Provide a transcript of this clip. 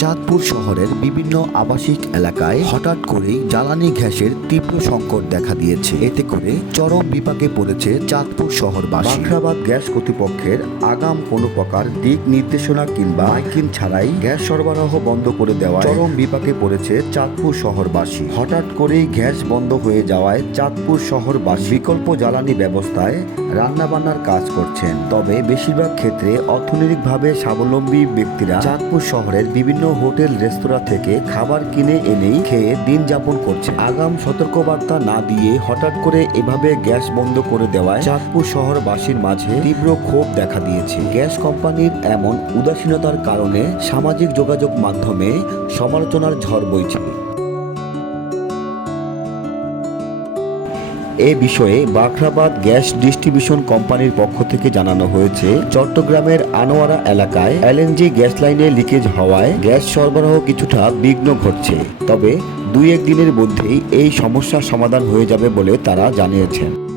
চাঁদপুর শহরের বিভিন্ন আবাসিক এলাকায় হঠাৎ করেই জ্বালানি গ্যাসের তীব্র সংকট দেখা দিয়েছে। এতে করে চরম বিপাকে পড়েছে চাঁদপুর শহরবাসী। বাখরাবাদ গ্যাস কর্তৃপক্ষের আগাম কোনো প্রকার দিক নির্দেশনা কিংবা আইকিন ছাড়াই গ্যাস সরবরাহ বন্ধ করে দেওয়া চরম বিপাকে পড়েছে চাঁদপুর শহরবাসী। হঠাৎ করেই গ্যাস বন্ধ হয়ে যাওয়ায় চাঁদপুর শহরবাসী বিকল্প জ্বালানি ব্যবস্থায় রান্নাবান্নার কাজ করছেন। তবে বেশিরভাগ ক্ষেত্রে অর্থনৈতিকভাবে স্বাবলম্বী ব্যক্তিরা চাঁদপুর শহরের বিভিন্ন হোটেল রেস্তোরাঁ থেকে খাবার কিনে এনেই খেয়ে দিন যাপন করছে। আগাম সতর্কবার্তা না দিয়ে হঠাৎ করে এভাবে গ্যাস বন্ধ করে দেওয়ায় চাঁদপুর শহরবাসীর মাঝে তীব্র ক্ষোভ দেখা দিয়েছে। গ্যাস কোম্পানির এমন উদাসীনতার কারণে সামাজিক যোগাযোগ মাধ্যমে সমালোচনার ঝড় বইছে। এ বিষয়ে বাখরাবাদ গ্যাস ডিস্ট্রিবিউশন কোম্পানির পক্ষ থেকে জানানো হয়েছে, চট্টগ্রামের আনোয়ারা এলাকায় এলএনজি গ্যাস লাইনে লিকেজ হওয়ায় গ্যাস সরবরাহ কিছুটা বিঘ্ন ঘটছে। তবে দুই এক দিনের মধ্যেই এই সমস্যার সমাধান হয়ে যাবে বলে তারা জানিয়েছেন।